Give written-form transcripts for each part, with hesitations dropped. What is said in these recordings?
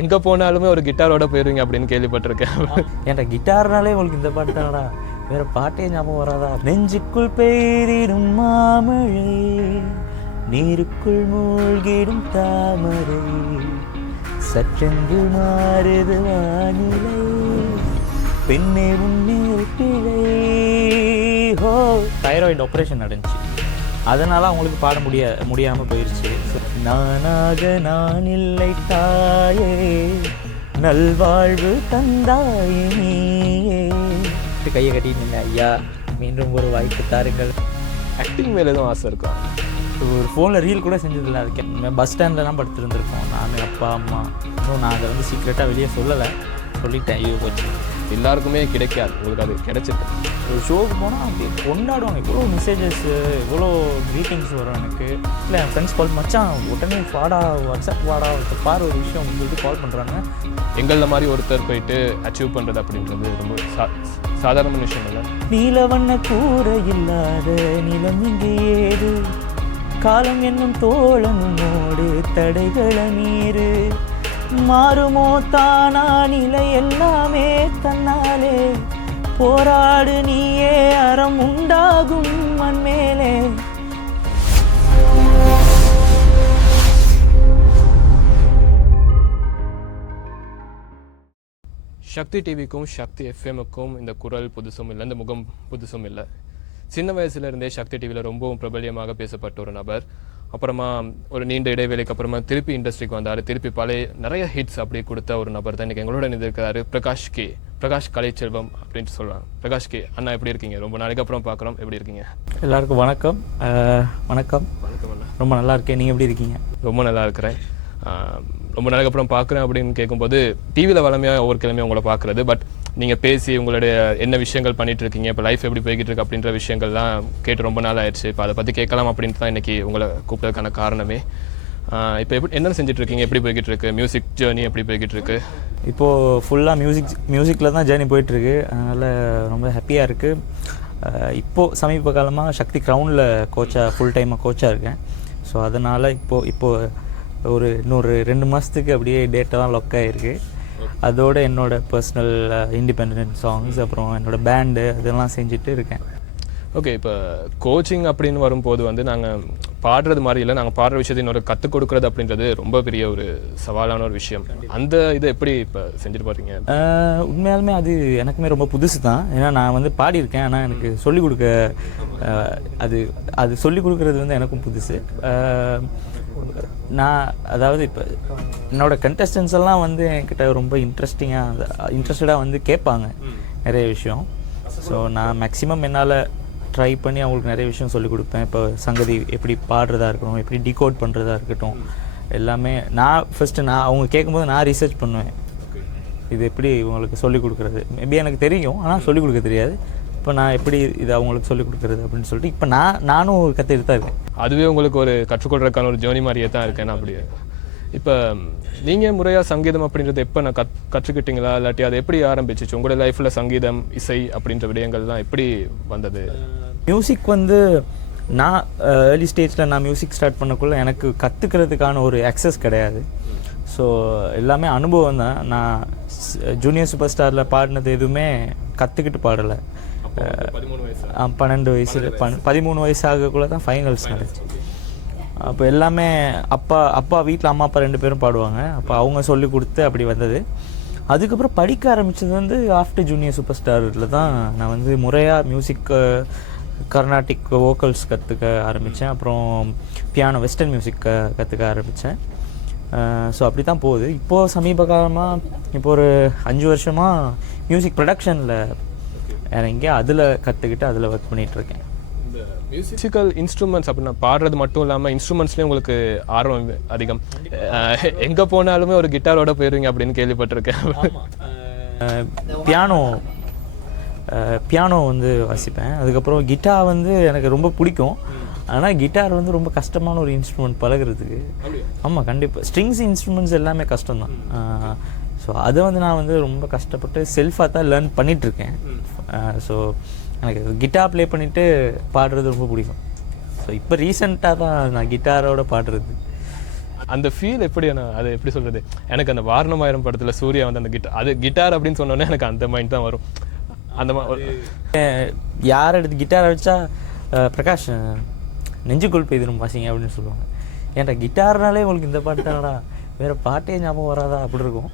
எங்கே போனாலுமே ஒரு கிட்டாரோட போயிருவீங்க அப்படின்னு கேள்விப்பட்டிருக்கேன். ஏன்டா கிட்டார்னாலே உங்களுக்கு இந்த பாட்டு தானடா, வேற பாட்டே ஞாபகம் வராதா? நெஞ்சுக்குள் பெய்திடும் மாமழை, நீருக்குள் மூழ்கிடும் தாமரை, சற்றென்று மாறுது வானிலை, பெண்ணே உன்னே பிழை. ஹோ, தைராய்டு ஆப்ரேஷன் நடந்துச்சு, அதனால் அவங்களுக்கு பாட முடியாமல் போயிடுச்சு. நானாக நான் இல்லை தாயே, நல்வாழ்வு தந்தாயே நீயே. கையை கட்டிட்டு ஐயா மீண்டும் ஒரு வாய்ப்பு தாருங்கள். ஆக்டிங் மேலே எதுவும் ஆசை இருக்கா? ஒரு ஃபோனில் ரீல் கூட செஞ்சதில்லை. அதுக்கு பஸ் ஸ்டாண்ட்லாம் படுத்துருந்துருக்கோம் நான், அப்பா, அம்மா. இன்னும் நான் அதை வந்து சீக்ரெட்டாக வெளியே சொல்லலை, சொல்லிட்டேன். ஐயோ போச்சு. எல்லாருக்குமே கிடைக்காது, உங்களுக்கு அது கிடைச்சிருக்கு. ஒரு ஷோவுக்கு போனால் அப்படி கொண்டாடுவாங்க. இவ்வளோ மெசேஜஸ், இவ்வளோ க்ரீட்டிங்ஸ் வரும் எனக்கு. இல்லை என் ஃப்ரெண்ட்ஸ் கால், மச்சான் உடனே வாடா, வாட்ஸ்அப் வாடா, பாரு ஒரு விஷயம் உங்களுக்கு கால் பண்ணுறாங்க. எங்களில் மாதிரி ஒருத்தர் போயிட்டு அச்சீவ் பண்ணுறது அப்படின்றது ரொம்ப சாதாரண விஷயம் இல்லை. நீலவண்ண கூற இல்லாத நிலம் இங்கே ஏது, காலம் என்னும் தோழனோடு தடைகள நீரு, மாறுமோ தானா நிலை எல்லாமே தன்னாலே, போராடு நீயே அறம் உண்டாகும் மண்மேலே. சக்தி டிவிக்கும் சக்தி எஃப்எம்முக்கும் இந்த குரல் புதுசும் இல்லை, இந்த முகம் புதுசும் இல்லை. சின்ன வயசுலேருந்தே சக்தி டிவியில் ரொம்பவும் பிரபல்யமாக பேசப்பட்ட ஒரு நபர். அப்புறமா ஒரு நீண்ட இடைவேளைக்கு அப்புறமா திருப்பி இண்டஸ்ட்ரிக்கு வந்தார். திருப்பி நிறைய ஹிட்ஸ் அப்படி கொடுத்த ஒரு நபர் தான் இன்றைக்கி எங்களோட இருந்திருக்காரு. பிரகாஷ் கலைச்செல்வம் அப்படின்ட்டு சொல்கிறாங்க. பிரகாஷ் கே அண்ணா, எப்படி இருக்கீங்க? ரொம்ப நாளைக்கு அப்புறம் பார்க்குறோம், எப்படி இருக்கீங்க? எல்லாருக்கும் வணக்கம். வணக்கம் வணக்கம் அண்ணா. ரொம்ப நல்லா இருக்கேன், நீங்கள் எப்படி இருக்கீங்க? ரொம்ப நல்லா இருக்கிறேன். ரொம்ப நாளைக்கு அப்புறம் பார்க்குறேன் அப்படின்னு கேட்கும்போது, டிவியில் வளமையாக ஒவ்வொரு கிழமையும் உங்களை பார்க்குறது, பட் நீங்கள் பேசி உங்களுடைய என்ன விஷயங்கள் பண்ணிட்டு இருக்கீங்க, இப்போ லைஃப் எப்படி போய்கிட்டு இருக்கு அப்படின்ற விஷயங்கள்லாம் கேட்டு ரொம்ப நாள் ஆயிடுச்சு. இப்போ அதை பற்றி கேட்கலாம் அப்படின்ட்டு தான் இன்றைக்கி உங்களை கூப்பிட்டதுக்கான காரணமே. இப்போ எப்படி என்ன செஞ்சுட்டு இருக்கீங்க, எப்படி போய்கிட்டு இருக்கு மியூசிக் ஜேர்னி, எப்படி போய்கிட்டு இருக்கு? இப்போது ஃபுல்லாக மியூசிக்கில் தான் ஜேர்னி போயிட்டுருக்கு, அதனால் ரொம்ப ஹாப்பியாக இருக்குது. இப்போது சமீப காலமாக சக்தி க்ரௌனில் ஃபுல் டைமாக கோச்சாக இருக்கேன். ஸோ அதனால் இப்போது ஒரு இன்னொரு 2 மாதத்துக்கு அப்படியே டேட்டெல்லாம் லொக் ஆகிருக்கு. அதோடு என்னோடய பர்சனல் இண்டிபெண்ட் சாங்ஸ், அப்புறம் என்னோடய பேண்டு, அதெல்லாம் செஞ்சுட்டு இருக்கேன். ஓகே, இப்போ கோச்சிங் அப்படின்னு வரும்போது வந்து நாங்கள் பாடுறது மாதிரி இல்லை, நாங்கள் பாடுற விஷயத்தை இன்னொரு கற்றுக் கொடுக்குறது அப்படின்றது ரொம்ப பெரிய ஒரு சவாலான ஒரு விஷயம். அந்த இதை எப்படி இப்போ செஞ்சுட்டு பாருங்க? உண்மையாலுமே அது எனக்குமே ரொம்ப புதுசு தான். ஏன்னா நான் வந்து பாடியிருக்கேன், ஆனால் எனக்கு சொல்லிக் கொடுக்க அது சொல்லிக் கொடுக்குறது வந்து எனக்கும் புதுசு. அதாவது இப்போ என்னோடய கண்டஸ்டன்ஸ் எல்லாம் வந்து என்கிட்ட ரொம்ப இன்ட்ரெஸ்டடாக வந்து கேட்பாங்க நிறைய விஷயம். ஸோ நான் மேக்ஸிமம் என்னால் ட்ரை பண்ணி அவங்களுக்கு நிறைய விஷயம் சொல்லிக் கொடுப்பேன். இப்போ சங்கதி எப்படி பாடுறதா இருக்கட்டும், எப்படி டிகோட் பண்ணுறதா இருக்கட்டும், எல்லாமே நான் அவங்க கேட்கும்போது நான் ரிசர்ச் பண்ணுவேன். இது எப்படி இவங்களுக்கு சொல்லிக் கொடுக்குறது, மேபி எனக்கு தெரியும் ஆனால் சொல்லிக் கொடுக்க தெரியாது. இப்போ நான் எப்படி இதை அவங்களுக்கு சொல்லிக் கொடுக்குறது அப்படின்னு சொல்லிட்டு இப்போ நானும் கற்றுக்கிட்டு தான் இருக்கேன். அதுவே உங்களுக்கு ஒரு கற்றுக்கொள்றதுக்கான ஒரு ஜேர்னி மாதிரியே தான் இருக்கேன். அப்படியே இப்போ நீங்கள் முறையாக சங்கீதம் அப்படின்றது எப்போ நான் கற்றுக்கிட்டீங்களா, இல்லாட்டி அதை எப்படி ஆரம்பிச்சிச்சு உங்களோட லைஃப்பில்? சங்கீதம், இசை அப்படின்ற விடயங்கள்லாம் எப்படி வந்தது? மியூசிக் வந்து நான் ஏர்லி ஸ்டேஜில் நான் மியூசிக் ஸ்டார்ட் பண்ணக்குள்ளே எனக்கு கற்றுக்கிறதுக்கான ஒரு அக்சஸ் கிடையாது. ஸோ எல்லாமே அனுபவம் தான். நான் ஜூனியர் சூப்பர் ஸ்டாரில் பாடினது எதுவுமே கற்றுக்கிட்டு பாடலை. 12 வயசில் 13 வயசாகக்குள்ளே தான் ஃபைனல்ஸ் நடந்துச்சு. அப்போ எல்லாமே அப்பா வீட்டில் அம்மா அப்பா 2 பேரும் பாடுவாங்க. அப்போ அவங்க சொல்லி கொடுத்து அப்படி வந்தது. அதுக்கப்புறம் படிக்க ஆரம்பித்தது வந்து ஆஃப்டர் ஜூனியர் சூப்பர் ஸ்டாரில் தான் நான் வந்து முறையாக மியூசிக், கர்நாடிக் வோக்கல்ஸ் கற்றுக்க ஆரம்பித்தேன். அப்புறம் பியானோ, வெஸ்டர்ன் மியூசிக் கற்றுக்க ஆரம்பித்தேன். ஸோ அப்படி தான் போகுது. இப்போது சமீப காலமாக இப்போ ஒரு 5 வருஷமாக மியூசிக் ப்ரொடக்ஷனில் இறங்கி அதில் கற்றுக்கிட்டு அதில் ஒர்க் பண்ணிகிட்ருக்கேன். மியூசிக்கல் இன்ஸ்ட்ருமெண்ட்ஸ் அப்படின்னா பாடுறது மட்டும் இல்லாமல் இன்ஸ்ட்ருமெண்ட்ஸ்லேயும் உங்களுக்கு ஆர்வம் அதிகம். எங்கே போனாலுமே ஒரு கிட்டாரோட போயிருவீங்க அப்படின்னு கேள்விப்பட்டிருக்கேன். பியானோ வந்து வாசிப்பேன். அதுக்கப்புறம் கிட்டார் வந்து எனக்கு ரொம்ப பிடிக்கும். ஆனால் கிட்டார் வந்து ரொம்ப கஷ்டமான ஒரு இன்ஸ்ட்ருமெண்ட் பழகிறதுக்கு. ஆமாம், கண்டிப்பாக ஸ்ட்ரிங்ஸ் இன்ஸ்ட்ருமெண்ட்ஸ் எல்லாமே கஷ்டம்தான். ஸோ அதை வந்து நான் வந்து ரொம்ப கஷ்டப்பட்டு செல்ஃபாக தான் லேர்ன் பண்ணிகிட்ருக்கேன். ஸோ எனக்கு கிட்டார் ப்ளே பண்ணிவிட்டு பாடுறது ரொம்ப பிடிக்கும். ஸோ இப்போ ரீசெண்டாக தான் நான் கிட்டாரோட பாடுறது. அந்த ஃபீல் எப்படி அது எப்படி சொல்கிறது, எனக்கு அந்த வாரணமாயிரம் படத்தில் சூர்யா வந்து அந்த கிட்டார் அப்படின்னு சொன்னோன்னே எனக்கு அந்த மைண்ட் தான் வரும். அந்த யார் எடுத்து கிட்டார் அடித்தா பிரகாஷ் நெஞ்சுக்குள் பெய்திரும் வாசிங்க அப்படின்னு சொல்லுவாங்க. ஏன்டா கிட்டார்னாலே உங்களுக்கு இந்த பாட்டு தானடா, வேறு பாட்டே ஞாபகம் வராதா அப்படி இருக்கும்.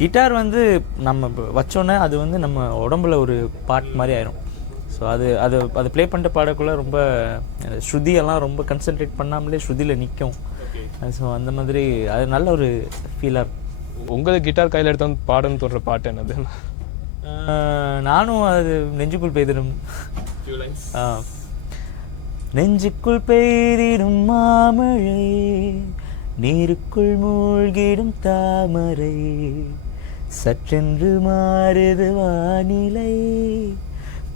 கிட்டார் வந்து நம்ம வச்சோன்னே அது வந்து நம்ம உடம்புல ஒரு பார்ட் மாதிரி ஆயிரும். ஸோ அது ப்ளே பண்ணிட்டு பாடக்குள்ளே ரொம்ப ஸ்ருதியெல்லாம் ரொம்ப கான்சென்ட்ரேட் பண்ணாமலே ஸ்ருதியில் நிற்கும். ஸோ அந்த மாதிரி அது நல்ல ஒரு ஃபீலாக இருக்கும். உங்களுக்கு கிட்டார் கையில் எடுத்து பாடணும்னு தோன்ற பாட்டு என்னது? நானும் அது நெஞ்சுக்குள் பெய்திடும். நெஞ்சுக்குள் பெய்திடும் மாமழை, நீருக்குள் மூழ்கிடும் தாமரை, சற்றென்று மாறுது வானிலை,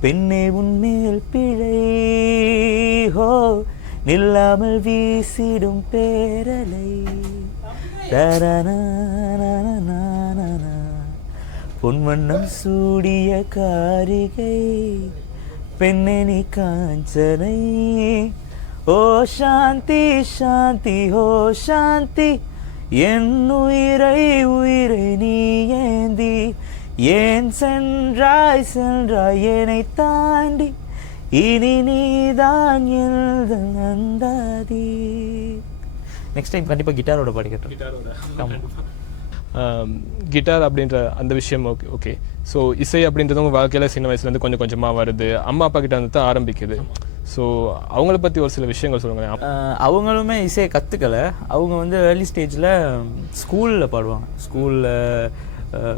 பெண்ணே உன்மேல் பிழை, ஹோ நில்லாமல் வீசிடும் பேரலை, பொன்வண்ணம் சூடிய காரிகை, பெண்ணே நீ காஞ்சனை, ஓ சாந்தி சாந்தி ஓ சாந்தி, என் உயிரை உயிரை நீ ஏந்தி, ஏன் சென்றாய் சென்றாய் என்னை தாண்டி, இனி நீதான் எழுதல் அந்தாதி. நெக்ஸ்ட் டைம் கண்டிப்பாக கிட்டாரோட பாடிக்கிட்டோம். கிட்டார் அப்படின்ற அந்த விஷயம் ஓகே. ஸோ இசை அப்படின்றது உங்கள் வாழ்க்கையில் சின்ன வயசுலேருந்து கொஞ்சம் கொஞ்சமாக வருது, அம்மா அப்பா கிட்ட வந்து தான் ஆரம்பிக்குது. ஸோ அவங்கள பற்றி ஒரு சில விஷயங்கள் சொல்லுங்கள். அவங்களுமே இசையை கற்றுக்கலை. அவங்க வந்து ஏர்லி ஸ்டேஜில் ஸ்கூலில் பாடுவாங்க. ஸ்கூலில்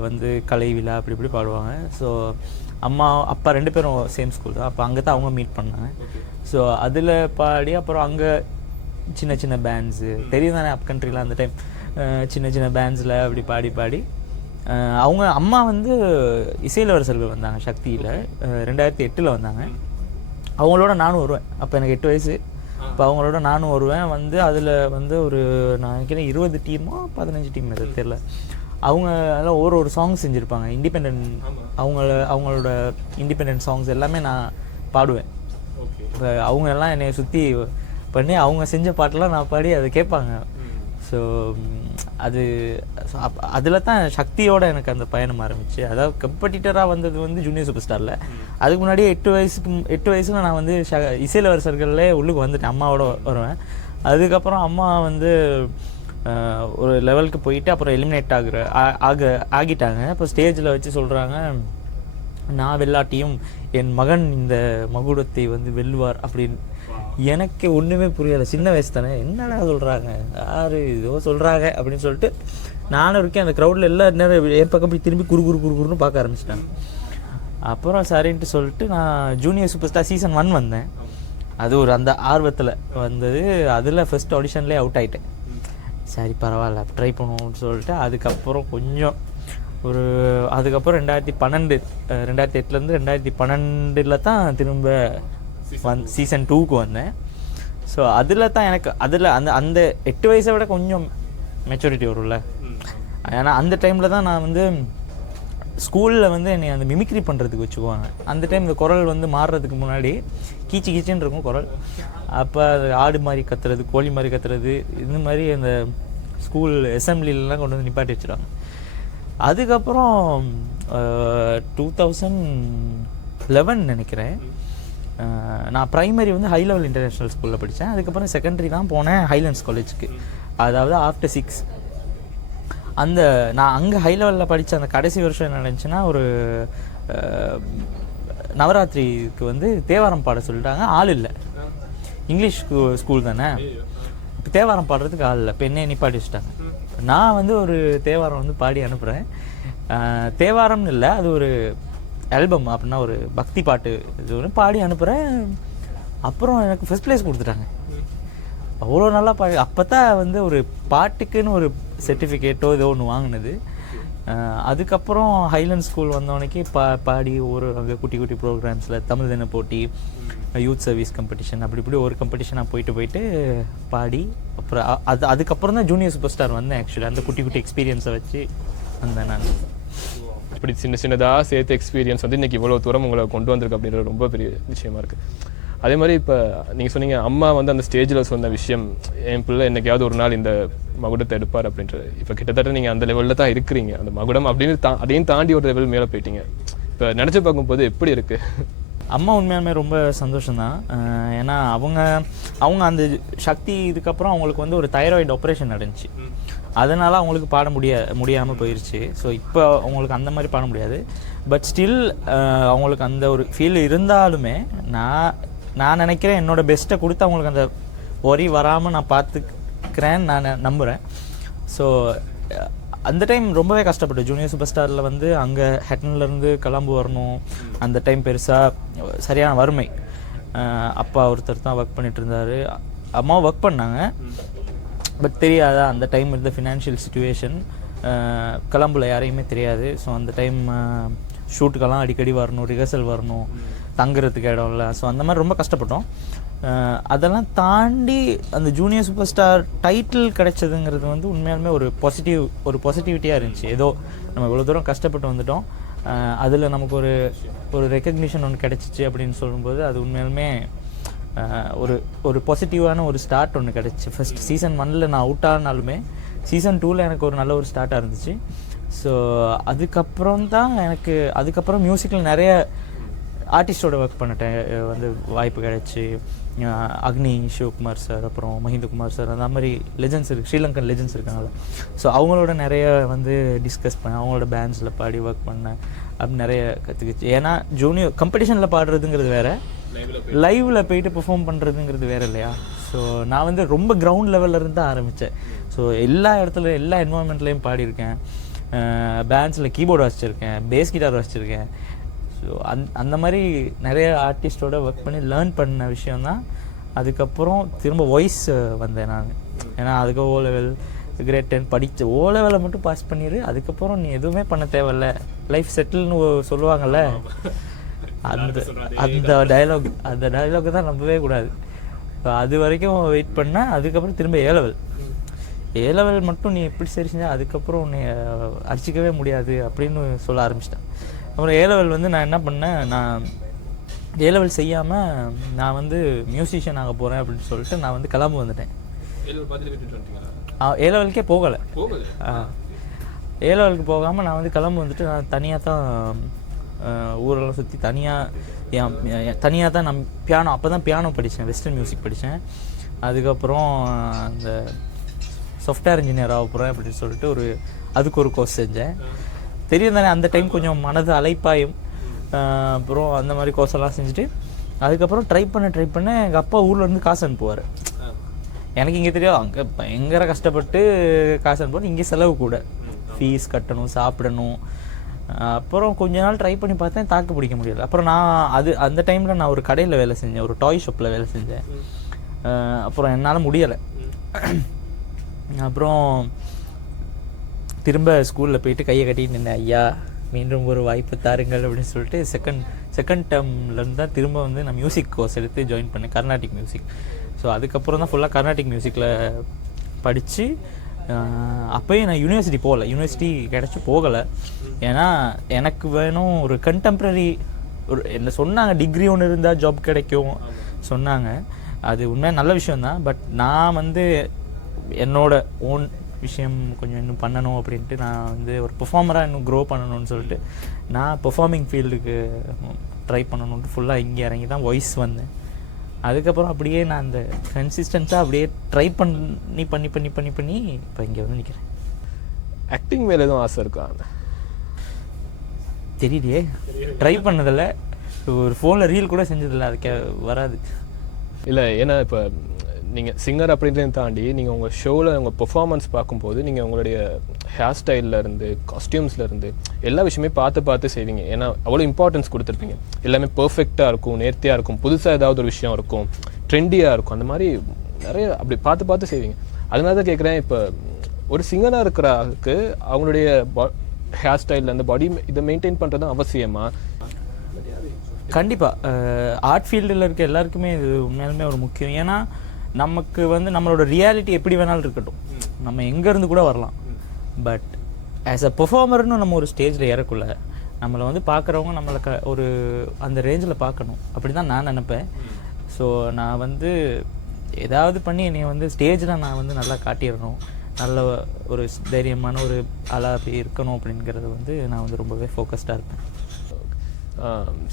வந்து கலை விழா அப்படி இப்படி பாடுவாங்க. ஸோ அம்மா அப்பா 2 பேரும் சேம் ஸ்கூல் தான். அப்போ அங்கே தான் அவங்க மீட் பண்ணாங்க. ஸோ அதில் பாடி அப்புறம் அங்கே சின்ன சின்ன பேண்ட்ஸு தெரியும் தானே, அப் கண்ட்ரிலாம் அந்த டைம் சின்ன சின்ன பேண்ட்ஸில் அப்படி பாடி பாடி அவங்க அம்மா வந்து இசையிலரசர்கள் வந்தாங்க சக்தியில் 2008 வந்தாங்க. அவங்களோட நானும் வருவேன். அப்போ எனக்கு 8 வயசு. இப்போ அவங்களோட நானும் வருவேன். வந்து அதில் வந்து ஒரு நான் நினைக்கிறேன் 20 டீமோ 15 டீம் எது தெரில. அவங்க எல்லாம் ஒரு சாங் செஞ்சுருப்பாங்க. அவங்களோட இண்டிபெண்ட் சாங்ஸ் எல்லாமே நான் பாடுவேன். இப்போ அவங்க எல்லாம் என்னை சுற்றி பண்ணி அவங்க செஞ்ச பாட்டெல்லாம் நான் பாடி அதை கேட்பாங்க. ஸோ அதில் தான் சக்தியோட எனக்கு அந்த பயணம் ஆரம்பிச்சு. அதாவது கம்பெட்டிட்டராக வந்தது வந்து ஜூனியர் சூப்பர் ஸ்டாரில். அதுக்கு முன்னாடியே 8 வயசில் நான் வந்து இசையிலரசர்களே உள்ளுக்கு வந்துட்டேன். அம்மாவோட வருவேன். அதுக்கப்புறம் அம்மா வந்து ஒரு லெவலுக்கு போயிட்டு அப்புறம் எலிமினேட் ஆகிட்டாங்க. இப்போ ஸ்டேஜில் வச்சு சொல்கிறாங்க, நான் வெல்லாட்டியும் என் மகன் இந்த மகுடத்தை வந்து வெல்லுவார் அப்படின்னு. எனக்கு ஒன்றுமே புரியலை. சின்ன வயசு தானே, என்னடா சொல்கிறாங்க, யார் இதோ சொல்கிறாங்க அப்படின்னு சொல்லிட்டு நானும் இருக்கேன். அந்த க்ரௌடில் எல்லா நேரம் என் பக்கம் போய் திரும்பி குறுன்னு பார்க்க ஆரம்பிச்சிட்டாங்க. அப்புறம் சரின்ட்டு சொல்லிட்டு நான் ஜூனியர் சூப்பர் ஸ்டார் சீசன் 1 வந்தேன். அது ஒரு அந்த ஆர்வத்தில் வந்தது. அதில் ஃபஸ்ட் ஆடிஷன்லேயே அவுட் ஆகிட்டேன். சரி பரவாயில்ல ட்ரை பண்ணுவோம்னு சொல்லிட்டு அதுக்கப்புறம் கொஞ்சம் அதுக்கப்புறம் 2008 2012 தான் திரும்ப சீசன் 2க்கு வந்தேன். ஸோ அதில் தான் எனக்கு அந்த 8 வயசை விட கொஞ்சம் மெச்சூரிட்டி வரும்ல. ஏன்னா அந்த டைமில் தான் நான் வந்து ஸ்கூலில் வந்து என்னை அந்த மிமிக்ரி பண்ணுறதுக்கு வச்சுக்குவாங்க. அந்த டைம் இந்த குரல் வந்து மாறுறதுக்கு முன்னாடி கீச்சின்னு இருக்கும் குரல். அப்போ ஆடு மாதிரி கத்துறது, கோழி மாதிரி கத்துறது, இந்த மாதிரி அந்த ஸ்கூல் அசம்பிளிலலாம் கொண்டு வந்து நிப்பாட்டி வச்சுருவாங்க. அதுக்கப்புறம் 2011 நினைக்கிறேன் நான் ப்ரைமரி வந்து ஹை லெவல் இன்டர்நேஷ்னல் ஸ்கூலில் படித்தேன். அதுக்கப்புறம் செகண்டரி தான் போனேன் ஹைலண்ட்ஸ் காலேஜுக்கு. அதாவது ஆஃப்டர் 6 நான் அங்கே ஹை லெவலில் படித்த அந்த கடைசி வருஷம் என்ன நினச்சுன்னா, ஒரு நவராத்திரிக்கு வந்து தேவாரம் பாட சொல்லிட்டாங்க. ஆள் இல்லை, இங்கிலீஷ் ஸ்கூல் தானே, இப்போ தேவாரம் பாடுறதுக்கு ஆள் இல்லை. இப்போ என்னையே நிப்பாட்டி வச்சுட்டாங்க. நான் வந்து ஒரு தேவாரம் வந்து பாடி அனுப்புகிறேன். தேவாரம்னு இல்லை, அது ஒரு ஆல்பம் அப்படின்னா ஒரு பக்தி பாட்டு இது ஒன்று பாடி அனுப்புகிறேன். அப்புறம் எனக்கு ஃபஸ்ட் ப்ரைஸ் கொடுத்துட்டாங்க. அவ்வளோ நல்லா பாடி. அப்போ தான் வந்து ஒரு பாட்டுக்குன்னு ஒரு சர்டிஃபிகேட்டோ ஏதோ ஒன்று வாங்கினது. அதுக்கப்புறம் ஹைலண்ட் ஸ்கூல் வந்தவனைக்கு பாடி அங்கே குட்டி குட்டி ப்ரோக்ராம்ஸில் தமிழ் தின போட்டி, யூத் சர்வீஸ் காம்படிஷன், அப்படி இப்படி ஒரு காம்படிஷனாக போயிட்டு பாடி அப்புறம் அதுக்கப்புறம் தான் ஜூனியர் சூப்பர் ஸ்டார் வந்தேன். ஆக்சுவலி அந்த குட்டி குட்டி எக்ஸ்பீரியன்ஸை வச்சு வந்தேன் நான். இப்படி சின்னதாக சேர்த்து எக்ஸ்பீரியன்ஸ் வந்து இன்றைக்கி இவ்வளோ தூரம் உங்களை கொண்டு வந்திருக்கு அப்படின்றது ரொம்ப பெரிய விஷயமா இருக்குது. அதே மாதிரி இப்போ நீங்கள் சொன்னீங்க அம்மா வந்து அந்த ஸ்டேஜில் சொன்ன விஷயம், என் பிள்ளை என்னைக்காவது ஒரு நாள் இந்த மகுடத்தை எடுப்பார் அப்படின்றது. இப்போ கிட்டத்தட்ட நீங்கள் அந்த லெவலில் தான் இருக்கிறீங்க. அந்த மகுடம் அப்படின்னு அதையும் தாண்டி ஒரு லெவல் மேலே போயிட்டீங்க. இப்போ நினச்சி பார்க்கும்போது எப்படி இருக்குது? அம்மா உண்மையாலுமே ரொம்ப சந்தோஷம்தான். ஏன்னா அவங்க அந்த சக்தி இதுக்கப்புறம் அவங்களுக்கு வந்து ஒரு தைராய்டு ஆப்ரேஷன் நடந்துச்சு. அதனால் அவங்களுக்கு பாட முடியாமல் போயிடுச்சு. ஸோ இப்போ அவங்களுக்கு அந்த மாதிரி பாட முடியாது. பட் ஸ்டில் அவங்களுக்கு அந்த ஒரு ஃபீல் இருந்தாலுமே நான் நினைக்கிறேன் என்னோடய பெஸ்ட்டை கொடுத்து அவங்களுக்கு அந்த ஒரி வராமல் நான் பார்த்துக்கிறேன்னு நான் நம்புகிறேன். ஸோ அந்த டைம் ரொம்பவே கஷ்டப்பட்டேன். ஜூனியர் சூப்பர் ஸ்டாரில் வந்து அங்கே ஹெட்டன்லேருந்து கிளம்பு வரணும். அந்த டைம் பெருசாக சரியான வறுமை. அப்பா ஒருத்தர் தான் ஒர்க் பண்ணிகிட்டு இருந்தார், அம்மாவும் ஒர்க் பண்ணாங்க. பட் தெரியாதா அந்த டைம் இருந்த ஃபினான்ஷியல் சுச்சுவேஷன், கிளம்புல யாரையுமே தெரியாது. ஸோ அந்த டைம் ஷூட்டுக்கெல்லாம் அடிக்கடி வரணும், ரிஹர்சல் வரணும், தங்குறதுக்கு இடம் இல்லை. ஸோ அந்த மாதிரி ரொம்ப கஷ்டப்பட்டோம். அதெல்லாம் தாண்டி அந்த ஜூனியர் சூப்பர் ஸ்டார் டைட்டில் கிடைச்சதுங்கிறது வந்து உண்மையாலுமே ஒரு பாசிட்டிவிட்டியாக இருந்துச்சு. ஏதோ நம்ம இவ்வளோ தூரம் கஷ்டப்பட்டு வந்துட்டோம், அதில் நமக்கு ஒரு ரெக்கக்னிஷன் ஒன்று கிடச்சிச்சு அப்படின்னு சொல்லும்போது அது உண்மையாலுமே ஒரு பாசிட்டிவான ஒரு ஸ்டார்ட் ஒன்று கிடச்சி. ஃபஸ்ட் சீசன் 1 நான் அவுட் ஆனாலுமே சீசன் 2 எனக்கு ஒரு நல்ல ஒரு ஸ்டார்ட்டாக இருந்துச்சு. ஸோ அதுக்கப்புறம் தான் அதுக்கப்புறம் மியூசிக்கில் நிறைய ஆர்டிஸ்டோட ஒர்க் பண்ணிட்டேன். வந்து வாய்ப்பு கிடச்சி அக்னி, சிவகுமார் சார், அப்புறம் மஹிந்தகுமார் சார், அந்த மாதிரி லெஜெண்ட்ஸ் இருக்குது, ஸ்ரீலங்கன் லெஜெண்ட்ஸ் இருக்காங்கள. ஸோ அவங்களோட நிறைய வந்து டிஸ்கஸ் பண்ணேன், அவங்களோட பேண்ட்ஸில் பாடி ஒர்க் பண்ணேன். அப்படி நிறைய கற்றுக்கிச்சு. ஏன்னா ஜூனியர் காம்படிஷனில் பாடுறதுங்கிறது வேறு, லைவில் போயிட்டு பெர்ஃபார்ம் பண்ணுறதுங்கிறது வேறு இல்லையா. ஸோ நான் வந்து ரொம்ப கிரவுண்ட் லெவலில் இருந்து தான் ஆரம்பித்தேன். ஸோ எல்லா இடத்துல எல்லா என்வாயன்மெண்ட்லேயும் பாடியிருக்கேன். பேண்ட்ஸில் கீபோர்டு வாசிச்சிருக்கேன், பேஸ் கிட்டார் வாசிச்சிருக்கேன். ஸோ அந்த மாதிரி நிறைய ஆர்டிஸ்டோட ஒர்க் பண்ணி லேர்ன் பண்ண விஷயந்தான். அதுக்கப்புறம் திரும்ப வாய்ஸ் வந்தேன் நான். ஏன்னா அதுக்கு O level கிரேட் 10 படித்த O level மட்டும் பாஸ் பண்ணிடு, அதுக்கப்புறம் நீ எதுவுமே பண்ண தேவையில்ல, லைஃப் செட்டில்னு சொல்லுவாங்கள்ல, அந்த டயலாக் தான் நம்பவே கூடாது. அது வரைக்கும் வெயிட் பண்ணேன். அதுக்கப்புறம் திரும்ப A level மட்டும் நீ எப்படி சரி செஞ்சால் அதுக்கப்புறம் உன்னை அடிச்சிக்கவே முடியாது அப்படின்னு சொல்ல ஆரம்பிச்சிட்டேன். அப்புறம் A level வந்து நான் என்ன பண்ணேன், நான் A level செய்யாமல் நான் வந்து மியூசிஷியன் ஆக போகிறேன் அப்படின்னு சொல்லிட்டு நான் வந்து கிளம்பு வந்துட்டேன். A levelக்கே போகலை. A levelக்கு போகாமல் நான் வந்து கிளம்பு வந்துட்டு நான் தனியாக தான் ஊரெல்லாம் சுற்றி தனியாக தான் நான் பியானோ, அப்போ தான் பியானோ படித்தேன், வெஸ்டர்ன் மியூசிக் படித்தேன். அதுக்கப்புறம் அந்த சாஃப்ட்வேர் இன்ஜினியர் ஆக போகிறேன் அப்படின்னு சொல்லிட்டு அதுக்கு ஒரு கோர்ஸ் செஞ்சேன். தெரியும் தானே, அந்த டைம் கொஞ்சம் மனது அலைப்பாயும். அப்புறம் அந்த மாதிரி கோர்ஸ் எல்லாம் செஞ்சுட்டு அதுக்கப்புறம் ட்ரை பண்ண எங்கள் அப்பா ஊர்லேருந்து காசு அனுப்புவார். எனக்கு இங்கே தெரியும், அங்கே பயங்கர கஷ்டப்பட்டு காசு அனுப்புவார். இங்கே செலவு கூட, ஃபீஸ் கட்டணும், சாப்பிடணும். அப்புறம் கொஞ்ச நாள் ட்ரை பண்ணி பார்த்தேன், தாக்கு பிடிக்க முடியல. அப்புறம் நான் அந்த டைமில் நான் ஒரு கடையில் வேலை செஞ்சேன், ஒரு டாய் ஷாப்பில் வேலை செஞ்சேன். அப்புறம் என்னால் முடியலை. அப்புறம் திரும்ப ஸ்கூலில் போயிட்டு கையை கட்டிட்டு நின்றேன், ஐயா மீண்டும் ஒரு வாய்ப்பு தாருங்கள் அப்படின்னு சொல்லிட்டு செகண்ட் டேர்ம்லேருந்து தான் திரும்ப வந்து நான் மியூசிக் கோர்ஸ் எடுத்து ஜாயின் பண்ணேன், கர்நாடிக் மியூசிக். ஸோ அதுக்கப்புறம் தான் ஃபுல்லாக கர்நாடிக் மியூசிக்கில் படித்து அப்போயும் நான் யூனிவர்சிட்டி யூனிவர்சிட்டி கிடச்சி போகலை. ஏன்னா எனக்கு வேணும் ஒரு கண்டெம்ப்ரரி என்ன சொன்னாங்க, டிகிரி ஒன்று இருந்தால் ஜாப் கிடைக்கும் சொன்னாங்க. அது உண்மையாக நல்ல விஷயந்தான். பட் நான் வந்து என்னோட ஓன் விஷயம் கொஞ்சம் இன்னும் பண்ணணும் அப்படின்ட்டு நான் வந்து ஒரு பெர்ஃபார்மராக இன்னும் க்ரோ பண்ணணும்னு சொல்லிட்டு நான் பெர்ஃபார்மிங் ஃபீல்டுக்கு ட்ரை பண்ணணுன்ட்டு ஃபுல்லாக இங்கே இறங்கி தான் வாய்ஸ் வந்தேன். அதுக்கப்புறம் அப்படியே நான் அந்த கன்சிஸ்டன்ஸாக அப்படியே ட்ரை பண்ணி பண்ணி பண்ணி பண்ணி பண்ணி இப்போ இங்கே வந்து நிற்கிறேன். ஆக்டிங் மேலே எதுவும் ஆசை இருக்கா? தெரியலையே, ட்ரை பண்ணதில்லை, ஒரு ஃபோனில் ரீல் கூட செஞ்சதில்லை, அதுக்கு வராது. இல்லை, ஏன்னா இப்போ நீங்கள் சிங்கர் அப்படின்றதையும் தாண்டி நீங்கள் உங்கள் ஷோவில் உங்கள் பெர்ஃபார்மன்ஸ் பார்க்கும்போது நீங்கள் உங்களுடைய ஹேர் ஸ்டைல்லேருந்து காஸ்டியூம்ஸ்லேருந்து எல்லா விஷயமே பார்த்து செய்வீங்க. ஏன்னா அவ்வளோ இம்பார்ட்டன்ஸ் கொடுத்துருப்பீங்க. எல்லாமே பர்ஃபெக்டாக இருக்கும், நேர்த்தியாக இருக்கும், புதுசாக ஏதாவது ஒரு விஷயம் இருக்கும், ட்ரெண்டியாக இருக்கும், அந்த மாதிரி நிறைய அப்படி பார்த்து செய்வீங்க. அதனால தான் கேட்குறேன், இப்போ ஒரு சிங்கராக இருக்கிற ஆளுக்கு அவங்களுடைய ஹேர் ஸ்டைல்லேருந்து பாடி இதை மெயின்டைன் பண்ணுறது அவசியமா? கண்டிப்பாக ஆர்ட் ஃபீல்டில் இருக்க எல்லாருக்குமே இது உண்மையாலுமே ஒரு முக்கியம். ஏன்னா நமக்கு வந்து நம்மளோட ரியாலிட்டி எப்படி வேணாலும் இருக்கட்டும், நம்ம எங்கேருந்து கூட வரலாம். பட் ஆஸ் அ பெர்ஃபார்மர்னு நம்ம ஒரு ஸ்டேஜில் ஏறக்குள்ள நம்மளை வந்து பார்க்குறவங்க நம்மளை ஒரு அந்த ரேஞ்சில் பார்க்கணும், அப்படி தான் நான் நினப்பேன். ஸோ நான் வந்து ஏதாவது பண்ணி என்னை வந்து ஸ்டேஜில் நான் வந்து நல்லா காட்டிடணும், நல்ல ஒரு தைரியமான ஒரு ஆளாக அப்படி இருக்கணும் அப்படிங்கிறது வந்து நான் வந்து ரொம்பவே ஃபோக்கஸ்டாக இருப்பேன்.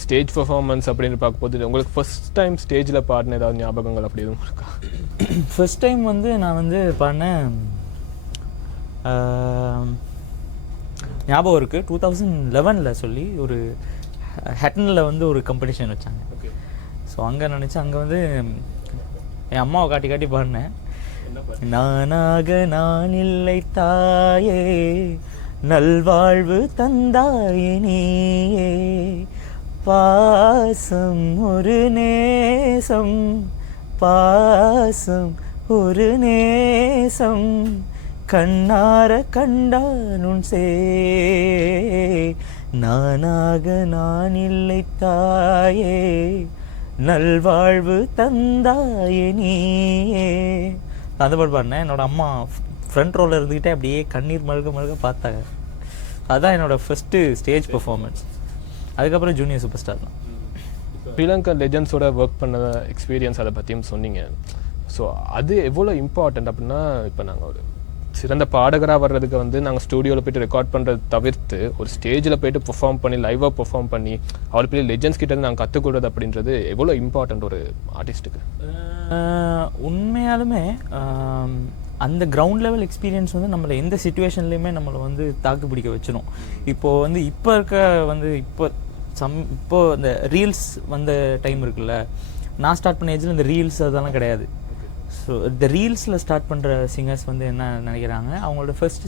ஸ்டேஜ் பர்ஃபார்மன்ஸ் அப்படின்னு பார்க்கும்போது உங்களுக்கு ஃபர்ஸ்ட் டைம் ஸ்டேஜில் பாடின ஏதாவது ஞாபகங்கள் அப்படி எதுவும் இருக்கா? ஃபர்ஸ்ட் டைம் வந்து நான் வந்து பாடினேன் ஞாபகம் இருக்குது. 2011 சொல்லி ஒரு ஹெட்டனில் வந்து ஒரு காம்படிஷன் வச்சாங்க. ஸோ அங்கே நினச்சேன், அங்கே வந்து என் அம்மாவை காட்டி காட்டி பாடினேன். நானாக நான் இல்லை தாயே, நல்வாழ்வு தந்தாயே நீயே, பாசம் ஒரு நேசம், பாசம் ஒரு நேசம், கண்ணார கண்டானுன் சே, நானாக நான் இல்லை தாயே, நல்வாழ்வு தந்தாயே நீயே. அந்த பாட்டு பாடினேன். என்னோட அம்மா ஃப்ரண்ட் ரோவில் இருந்துக்கிட்டே அப்படியே கண்ணீர் மல்க மல்க பார்த்தாங்க. அதுதான் என்னோட ஃபஸ்ட்டு ஸ்டேஜ் பெர்ஃபார்மன்ஸ். அதுக்கப்புறம் ஜூனியர் சூப்பர் ஸ்டார் தான். ஸ்ரீலங்கா லெஜண்ட்ஸோட ஒர்க் பண்ண எக்ஸ்பீரியன்ஸ் அதை பற்றியும் சொன்னீங்க. ஸோ அது எவ்வளோ இம்பார்ட்டண்ட் அப்படின்னா, இப்போ நாங்கள் ஒரு சிறந்த பாடகராக வர்றதுக்கு வந்து நாங்கள் ஸ்டூடியோவில் போய்ட்டு ரெக்கார்ட் பண்ணுறது தவிர்த்து ஒரு ஸ்டேஜில் போய்ட்டு பெர்ஃபார்ம் பண்ணி லைவாக பெர்ஃபார்ம் பண்ணி அவர் பெரிய லெஜண்ட்ஸ் கிட்டேருந்து நாங்கள் கற்றுக்கூடாது அப்படின்றது எவ்வளோ இம்பார்ட்டண்ட் ஒரு ஆர்டிஸ்ட்டுக்கு. உண்மையாலுமே அந்த கிரவுண்ட் லெவல் எக்ஸ்பீரியன்ஸ் வந்து நம்மளை எந்த சுச்சுவேஷன்லேயுமே நம்மளை வந்து தாக்கு பிடிக்க வச்சிடும். இப்போது வந்து இப்போ இருக்க வந்து இப்போ இந்த ரீல்ஸ் வந்த டைம் இருக்குல்ல, நான் ஸ்டார்ட் பண்ண ஏஜில் இந்த ரீல்ஸ் அதெல்லாம் கிடையாது. ஸோ இந்த ரீல்ஸில் ஸ்டார்ட் பண்ணுற சிங்கர்ஸ் வந்து என்ன நினைக்கிறாங்க, அவங்களோட ஃபர்ஸ்ட்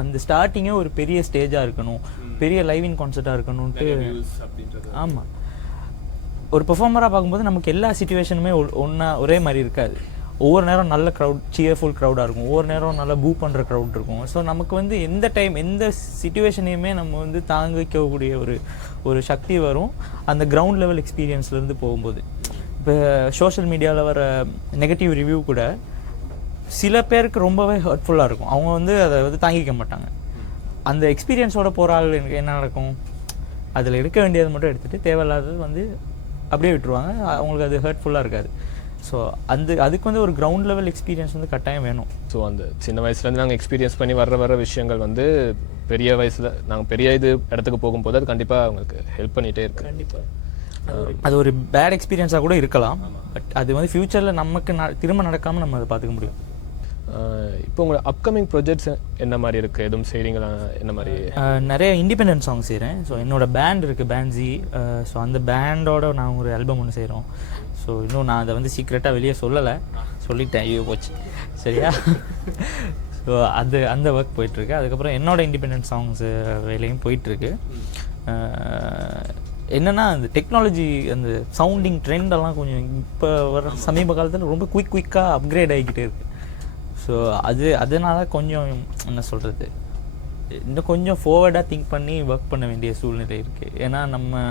அந்த ஸ்டார்டிங்கே ஒரு பெரிய ஸ்டேஜாக இருக்கணும், பெரிய லைவ் இன் கான்சர்ட்டாக இருக்கணும்ட்டு. ஆமாம், ஒரு பெர்ஃபார்மராக பார்க்கும்போது நமக்கு எல்லா சிச்சுவேஷனுமே ஒரே மாதிரி இருக்காது. ஒவ்வொரு நேரம் நல்ல க்ரௌட், சியர்ஃபுல் க்ரௌடாக இருக்கும், ஒவ்வொரு நேரம் நல்லா பூ பண்ணுற க்ரௌட் இருக்கும். ஸோ நமக்கு வந்து எந்த டைம் எந்த சிச்சுவேஷனையுமே நம்ம வந்து தாங்கிக்கக்கூடிய ஒரு சக்தி வரும் அந்த கிரவுண்ட் லெவல் எக்ஸ்பீரியன்ஸ்லேருந்து போகும்போது. இப்போ சோஷியல் மீடியாவில் வர நெகட்டிவ் ரிவ்யூ கூட சில பேருக்கு ரொம்பவே ஹர்ட்ஃபுல்லாக இருக்கும். அவங்க வந்து அதை வந்து தாங்கிக்க மாட்டாங்க. அந்த எக்ஸ்பீரியன்ஸோட போகிற ஆள் என்ன நடக்கும், அதில் எடுக்க வேண்டியது மட்டும் எடுத்துகிட்டு தேவையில்லாதது வந்து அப்படியே விட்டுருவாங்க. அவங்களுக்கு அது ஹர்ட்ஃபுல்லாக இருக்காது. ஸோ அதுக்கு வந்து ஒரு கிரவுண்ட் லெவல் எக்ஸ்பீரியன்ஸ் வந்து கட்டாயம் வேணும். ஸோ அந்த சின்ன வயசுலேருந்து நாங்கள் எக்ஸ்பீரியன்ஸ் பண்ணி வர விஷயங்கள் வந்து பெரிய வயசில் நாங்கள் பெரிய இடத்துக்கு போகும்போது அது கண்டிப்பாக அவங்களுக்கு ஹெல்ப் பண்ணிகிட்டே இருக்கு. கண்டிப்பாக அது ஒரு பேட் எக்ஸ்பீரியன்ஸாக கூட இருக்கலாம். பட் அது வந்து ஃப்யூச்சரில் நமக்கு திரும்ப நடக்காமல் நம்ம அதை பார்த்துக்க முடியும். இப்போ உங்களோட அப்கமிங் ப்ராஜெக்ட்ஸ் என்ன மாதிரி இருக்குது, எதுவும் செய்கிறீங்களா? என்ன மாதிரி? நிறைய இண்டிபெண்டன்ட் சாங் செய்கிறேன். ஸோ என்னோடய பேண்ட் இருக்குது, பேண்ட்ஸி. ஸோ அந்த பேண்டோட நான் ஒரு ஆல்பம் ஒன்று செய்கிறோம். ஸோ இன்னும் நான் அதை வந்து சீக்ரெட்டாக வெளியே சொல்லலை, சொல்லிட்டேன், ஐயோ போச்சு, சரியா? ஸோ அந்த ஒர்க் போயிட்டுருக்கு. அதுக்கப்புறம் என்னோடய இண்டிபெண்டன்ட் சாங்ஸு வேலையும் போயிட்டுருக்கு. என்னென்னா அந்த டெக்னாலஜி அந்த சவுண்டிங் ட்ரெண்டெல்லாம் கொஞ்சம் இப்போ வர சமீப காலத்தில் ரொம்ப குயிக்காக அப்கிரேட் ஆகிக்கிட்டே இருக்குது. ஸோ அதனால கொஞ்சம் என்ன சொல்கிறது, இன்னும் கொஞ்சம் ஃபார்வர்டாக திங்க் பண்ணி ஒர்க் பண்ண வேண்டிய சூழ்நிலை இருக்குது. ஏன்னா நம்ம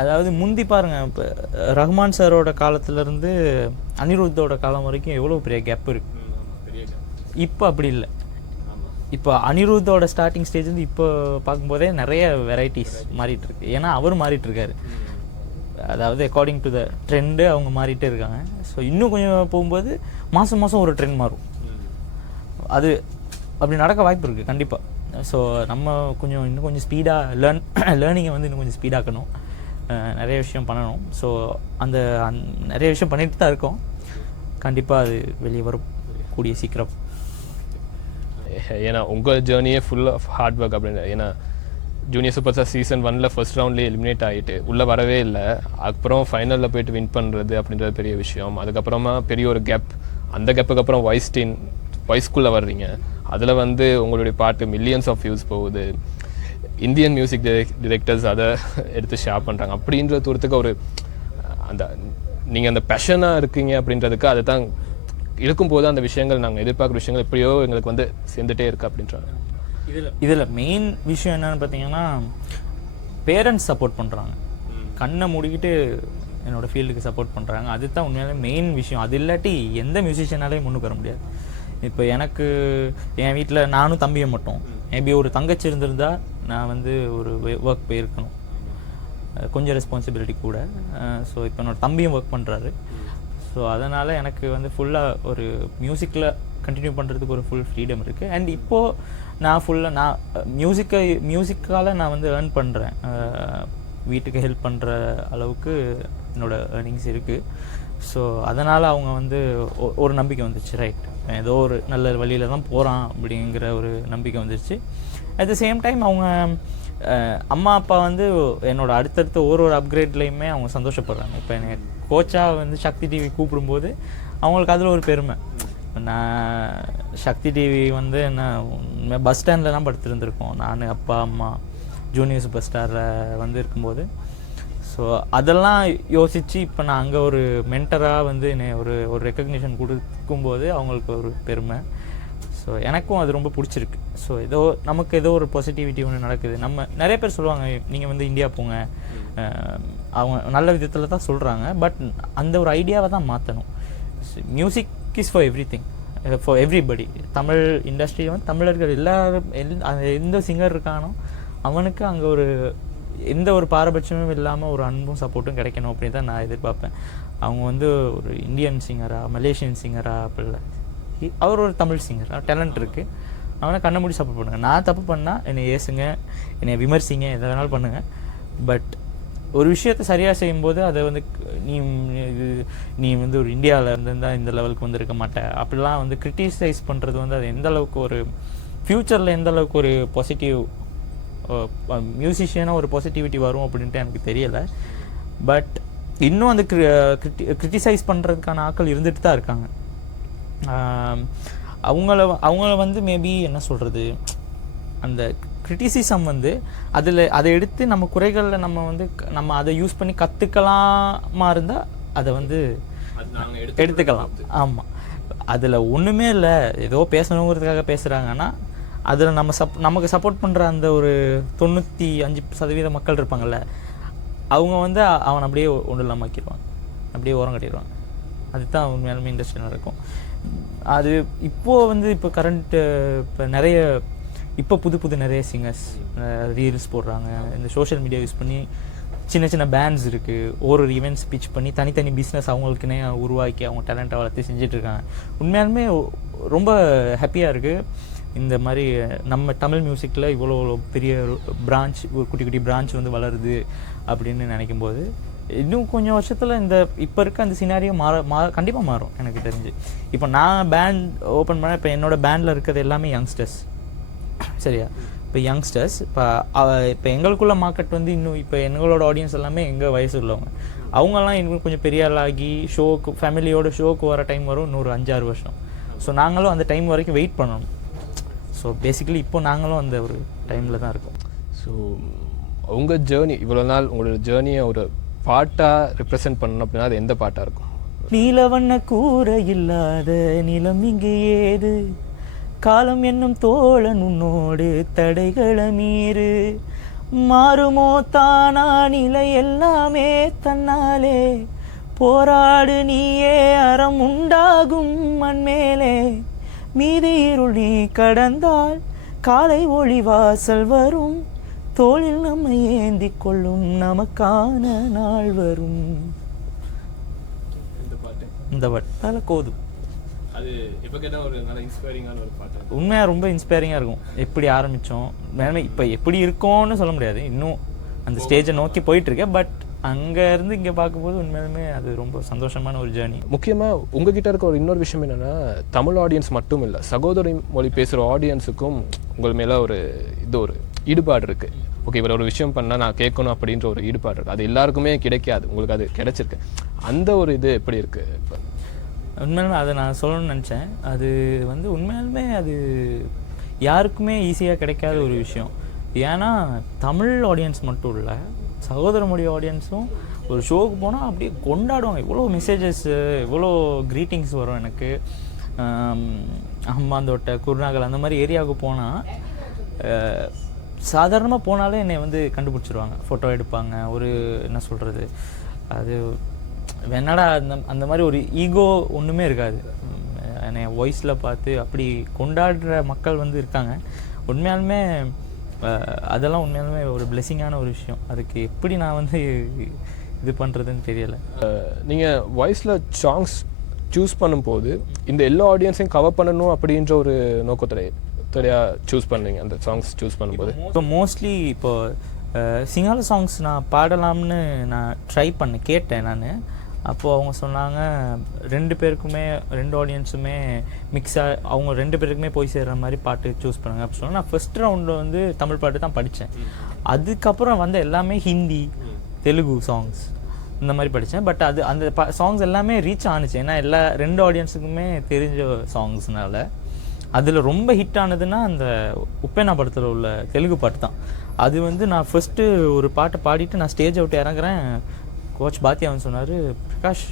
அதாவது முந்தி பாருங்கள், இப்போ ரஹ்மான் சாரோட காலத்துலேருந்து அனிருத்தோட காலம் வரைக்கும் எவ்வளோ பெரிய கேப் இருக்குது. இப்போ அப்படி இல்லை. இப்போ அனிருத்தோட ஸ்டார்டிங் ஸ்டேஜ் வந்து இப்போ பார்க்கும்போதே நிறைய வெரைட்டிஸ் மாறிட்டுருக்கு. ஏன்னா அவர் மாறிட்டுருக்காரு, அதாவது அக்கார்டிங் டு த ட்ரெண்டு அவங்க மாறிட்டே இருக்காங்க. ஸோ இன்னும் கொஞ்சம் போகும்போது மாதம் ஒரு ட்ரெண்ட் மாறும். அது அப்படி நடக்க வாய்ப்பு இருக்குது கண்டிப்பாக. ஸோ நம்ம இன்னும் கொஞ்சம் ஸ்பீடாக லேர்னிங்கை வந்து இன்னும் கொஞ்சம் ஸ்பீடாக்கணும், நிறைய விஷயம் பண்ணணும். ஸோ அந்த நிறைய விஷயம் பண்ணிட்டு தான் இருக்கோம். கண்டிப்பாக அது வெளியே வரும் கூடிய சீக்கிரம். ஏன்னா உங்கள் ஜேர்னியே ஃபுல் ஆஃப் ஹார்ட் ஒர்க் அப்படின்னு. ஏன்னா junior super star season 1 first ரவுண்ட்லேயே எலிமினேட் ஆகிட்டு உள்ளே வரவே இல்லை. அதுக்கப்புறம் ஃபைனலில் போய்ட்டு வின் பண்ணுறது அப்படின்றது பெரிய விஷயம். அதுக்கப்புறமா பெரிய ஒரு கேப், அந்த கேப்புக்கு அப்புறம் வாய்ஸ்குள்ளே வர்றீங்க. அதில் வந்து உங்களுடைய பாட்டு மில்லியன்ஸ் ஆஃப் வியூஸ் போகுது. இந்தியன் மியூசிக் டிரெக்டர்ஸ் அதை எடுத்து ஷேர் பண்ணுறாங்க. அப்படின்ற தூரத்துக்கு ஒரு அந்த நீங்கள் அந்த பேஷனாக இருக்கீங்க அப்படின்றதுக்கு அதை தான் இருக்கும்போது அந்த விஷயங்கள் நாங்கள் எதிர்பார்க்குற விஷயங்கள் எப்படியோ எங்களுக்கு வந்து சேர்ந்துட்டே இருக்குது அப்படின்றாங்க. இதில் மெயின் விஷயம் என்னென்னு பார்த்தீங்கன்னா, பேரண்ட்ஸ் சப்போர்ட் பண்ணுறாங்க, கண்ணை மூடிக்கிட்டு என்னோடய ஃபீல்டுக்கு சப்போர்ட் பண்ணுறாங்க. அதுதான் உண்மையாலே மெயின் விஷயம். அது இல்லாட்டி எந்த மியூசிஷியனாலையும் முன்னுக்கு வர முடியாது. இப்போ எனக்கு என் வீட்டில் நானும் தம்பியை மட்டும், மேபி ஒரு தங்கச்சி இருந்திருந்தால் நான் வந்து ஒரு ஒர்க் போயிருக்கணும். கொஞ்சம் ரெஸ்பான்சிபிலிட்டி கூட. ஸோ இப்போ என்னோட தம்பியும் ஒர்க் பண்ணுறாரு. ஸோ அதனால் எனக்கு வந்து ஃபுல்லாக ஒரு மியூசிக்கில் கண்டினியூ பண்ணுறதுக்கு ஒரு ஃபுல் ஃப்ரீடம் இருக்குது. அண்ட் இப்போது நான் ஃபுல்லாக நான் மியூசிக்கால் நான் வந்து ஏர்ன் பண்ணுறேன். வீட்டுக்கு ஹெல்ப் பண்ணுற அளவுக்கு என்னோடய ஏர்னிங்ஸ் இருக்குது. ஸோ அதனால் அவங்க வந்து ஒரு நம்பிக்கை வந்துச்சு, ரைட் ஏதோ ஒரு நல்ல வழியில் தான் போகிறான் அப்படிங்கிற ஒரு நம்பிக்கை வந்துருச்சு. அட் த சேம் டைம் அவங்க அம்மா அப்பா வந்து என்னோட அடுத்தடுத்த ஒரு அப்கிரேட்லேயுமே அவங்க சந்தோஷப்படுறாங்க. இப்போ என்னை கோச்சாக வந்து சக்தி டிவி கூப்பிடும்போது அவங்களுக்கு அதில் ஒரு பெருமை. நான் சக்தி டிவி வந்து என்ன பஸ் ஸ்டாண்ட்லலாம் படுத்துருந்துருக்கோம், நான் அப்பா அம்மா ஜூனியர் சூப்பர் ஸ்டாரில் வந்து இருக்கும்போது. ஸோ அதெல்லாம் யோசித்து இப்போ நான் அங்கே ஒரு மென்டராக வந்து என்னை ஒரு ரெக்கக்னிஷன் கொடுக்கும்போது அவங்களுக்கு ஒரு பெருமை. ஸோ எனக்கும் அது ரொம்ப பிடிச்சிருக்கு. ஸோ நமக்கு ஏதோ ஒரு பாசிட்டிவிட்டி ஒன்று நடக்குது. நம்ம நிறைய பேர் சொல்லுவாங்க நீங்கள் வந்து இந்தியா போங்க, அவங்க நல்ல விதத்தில் தான் சொல்கிறாங்க. பட் அந்த ஒரு ஐடியாவை தான் மாற்றணும். Music is for every thing, for everybody. Tamil இண்டஸ்ட்ரியில் வந்து தமிழர்கள் எல்லாரும் எந்த சிங்கர் இருக்கானோ அவனுக்கு அங்கே ஒரு எந்த ஒரு பாரபட்சமும் இல்லாமல் ஒரு அன்பும் சப்போர்ட்டும் கிடைக்கணும் அப்படின்னு தான் நான் எதிர்பார்ப்பேன். அவங்க வந்து ஒரு இந்தியன் சிங்கரா மலேசியன் சிங்கரா அப்படில்ல, அவர் ஒரு தமிழ் சிங்கர், டேலண்ட் இருக்குது, அவனை கண்ணை மூடி சப்போர்ட் பண்ணுங்கள். நான் தப்பு பண்ணால் என்னை ஏசுங்க, என்னை விமர்சிங்க, எதை வேணாலும் பண்ணுங்கள். பட் ஒரு விஷயத்தை சரியாக செய்யும்போது அதை வந்து நீ வந்து ஒரு இந்தியாவில் இருந்திருந்தால் இந்த லெவலுக்கு வந்திருக்க மாட்டேன் அப்படிலாம் வந்து கிரிட்டிசைஸ் பண்ணுறது வந்து அது எந்த அளவுக்கு ஒரு ஃப்யூச்சரில் எந்த அளவுக்கு ஒரு பாசிட்டிவ் மியூசிஷியனாக ஒரு பாசிட்டிவிட்டி வரும் அப்படின்ட்டு எனக்கு தெரியலை. பட் இன்னும் அந்த கிரிட்டிசைஸ் பண்ணுறதுக்கான ஆட்கள் இருந்துட்டு தான் இருக்காங்க. அவங்கள வந்து மேபி என்ன சொல்கிறது, அந்த கிரிட்டிசிசம் வந்து அதை எடுத்து நம்ம குறைகளில் நம்ம அதை யூஸ் பண்ணி கற்றுக்கலாமா இருந்தால் அதை வந்து எடுத்துக்கலாம். ஆமாம், அதில் ஒன்றுமே இல்லை, ஏதோ பேசணுங்கிறதுக்காக பேசுகிறாங்கன்னா அதில் நமக்கு சப்போர்ட் பண்ணுற அந்த ஒரு 95% மக்கள் இருப்பாங்கள்ல, அவங்க வந்து அவனை அப்படியே ஒன்றும் இல்லாமல் ஆக்கிடுவாங்க, அப்படியே ஓரம் கட்டிடுவாங்க. அதுதான் உண்மையாலுமே இண்டஸ்ட்ரி நடக்கும். அது இப்போது வந்து இப்போ கரண்ட்டு இப்போ நிறைய புது நிறைய சிங்கர்ஸ் ரீல்ஸ் போடுறாங்க, இந்த சோஷியல் மீடியா யூஸ் பண்ணி சின்ன சின்ன பேண்ட்ஸ் இருக்குது, ஒரு ஈவெண்ட்ஸ் பிச் பண்ணி தனித்தனி பிஸ்னஸ் அவங்களுக்குன்னே உருவாக்கி அவங்க டேலண்ட்டை வளர்த்து செஞ்சிட்ருக்காங்க. உண்மையாலுமே ரொம்ப ஹாப்பியாக இருக்குது. இந்த மாதிரி நம்ம தமிழ் மியூசிக்கில் இவ்வளோ பெரிய பிரான்ச், ஒரு குட்டி குட்டி பிரான்ச் வந்து வளருது அப்படின்னு நினைக்கும்போது இன்னும் கொஞ்சம் வருஷத்தில் இப்போ இருக்க அந்த சினாரியோ கண்டிப்பாக மாறும் எனக்கு தெரிஞ்சு. இப்போ நான் பேண்ட் ஓப்பன் பண்ண, இப்போ என்னோடய பேண்டில் இருக்கிறது எல்லாமே யங்ஸ்டர்ஸ், சரியா? இப்போ யங்ஸ்டர்ஸ் இப்போ எங்களுக்குள்ள மார்க்கெட் வந்து இன்னும் இப்போ எங்களோட ஆடியன்ஸ் எல்லாமே எங்கள் வயசு உள்ளவங்க. அவங்கெல்லாம் இன்னும் கொஞ்சம் பெரிய ஆளாகி ஃபேமிலியோட ஷோக்கு வர டைம் வரும் இன்னொரு 5-6 வருஷம். ஸோ நாங்களும் அந்த டைம் வரைக்கும் வெயிட் பண்ணணும். ஸோ பேசிக்கலி இப்போ நாங்களும் அந்த ஒரு டைமில் தான் இருக்கோம். ஸோ உங்கள் ஜேர்னி, இவ்வளோ நாள் உங்களோட ஜேர்னியை ஒரு பாட்டாக ரெப்ரசன்ட் பண்ணணும் அப்படின்னா அது எந்த பாட்டாக இருக்கும்? நீலவண்ண கூரை இல்லாத நிலம் இங்கு ஏது, காலம் என்னும் தோழன் உன்னோடு தடைகளை மீறு, மாறுமோ தானா நிலை எல்லாமே தன்னாலே, போராடு நீயே அறம் உண்டாகும் மண்மேலே, மீதி இருள் நீ கடந்தால் காலை ஒளி வாசல் வரும், தோளில் நம்மை ஏந்தி கொள்ளும் நமக்கான நாள் வரும். இந்த பாட்டால கோதும். அது எப்போ கேட்டால் ஒரு நல்ல இன்ஸ்பைரிங்கான ஒரு பாட்டு. உண்மையாக ரொம்ப இன்ஸ்பைரிங்காக இருக்கும். எப்படி ஆரம்பித்தோம், மேலே இப்போ எப்படி இருக்கோன்னு சொல்ல முடியாது, இன்னும் அந்த ஸ்டேஜை நோக்கி போயிட்டுருக்கேன். பட் அங்கேருந்து இங்கே பார்க்கும்போது உண்மையாலுமே அது ரொம்ப சந்தோஷமான ஒரு ஜேர்னி. முக்கியமாக உங்ககிட்ட இருக்க ஒரு இன்னொரு விஷயம் என்னென்னா, தமிழ் ஆடியன்ஸ் மட்டும் இல்லை, சகோதரி மொழி பேசுகிற ஆடியன்ஸுக்கும் உங்கள் மேலே ஒரு ஈடுபாடு இருக்குது. ஓகே, இவ்வளோ ஒரு விஷயம் பண்ணால் நான் கேட்கணும் அப்படின்ற ஒரு ஈடுபாடு இருக்குது. அது எல்லாருக்குமே கிடைக்காது, உங்களுக்கு அது கிடைச்சிருக்கு. அந்த ஒரு இது எப்படி இருக்குது? இப்போ உண்மையாலுமே அதை நான் சொல்லணும்னு நினச்சேன். அது வந்து உண்மையாலுமே அது யாருக்குமே ஈஸியாக கிடைக்காத ஒரு விஷயம். ஏன்னா தமிழ் ஆடியன்ஸ் மட்டும் இல்லை, சகோதர மொழி ஆடியன்ஸும் ஒரு ஷோவுக்கு போனால் அப்படியே கொண்டாடுவாங்க. இவ்வளோ மெசேஜஸ்ஸு, இவ்வளோ க்ரீட்டிங்ஸ் வரும் எனக்கு. அம்மாந்தோட்டை, குருநாகல் அந்த மாதிரி ஏரியாவுக்கு போனால் சாதாரணமாக போனாலே என்னை வந்து கண்டுபிடிச்சிருவாங்க, ஃபோட்டோ எடுப்பாங்க. ஒரு என்ன சொல்கிறது, அது என்னடா அந்த மாதிரி ஒரு ஈகோ ஒன்றுமே இருக்காது. என்னை வாய்ஸில் பார்த்து அப்படி கொண்டாடுற மக்கள் வந்து இருக்காங்க. உண்மையாலுமே அதெல்லாம் உண்மையாலுமே ஒரு பிளெஸிங்கான ஒரு விஷயம். அதுக்கு எப்படி நான் வந்து இது பண்ணுறதுன்னு தெரியலை. நீங்கள் வாய்ஸில் சாங்ஸ் சூஸ் பண்ணும்போது இந்த எல்லா ஆடியன்ஸையும் கவர் பண்ணணும் அப்படின்ற ஒரு நோக்கத்தில் சூஸ் பண்ணுறீங்க அந்த சாங்ஸ் சூஸ் பண்ணும்போது? இப்போ மோஸ்ட்லி இப்போ சிங்கள சாங்ஸ் நான் பாடலாம்னு நான் ட்ரை கேட்டேன் நான். அப்போது அவங்க சொன்னாங்க 2 பேருக்குமே 2 ஆடியன்ஸுமே மிக்ஸாக அவங்க 2 பேருக்குமே போய் சேர்கிற மாதிரி பாட்டு சூஸ் பண்ணுங்க அப்படின்னு சொன்னால் நான் ஃபர்ஸ்ட் ரவுண்டில் வந்து தமிழ் பாட்டு தான் படித்தேன். அதுக்கப்புறம் வந்து எல்லாமே ஹிந்தி தெலுங்கு சாங்ஸ் இந்த மாதிரி படித்தேன். பட் அது அந்த சாங்ஸ் எல்லாமே ரீச் ஆனிச்சு. ஏன்னா எல்லா 2 ஆடியன்ஸுக்குமே தெரிஞ்ச சாங்ஸ்னால. அதில் ரொம்ப ஹிட் ஆனதுன்னா அந்த உப்பேனா படத்தில் உள்ள தெலுங்கு பாட்டு தான். அது வந்து நான் ஃபஸ்ட்டு ஒரு பாட்டை பாடிட்டு நான் ஸ்டேஜ் விட்டு இறங்குறேன். கோச் பாத்தியாவன் சொன்னார், பிரகாஷ்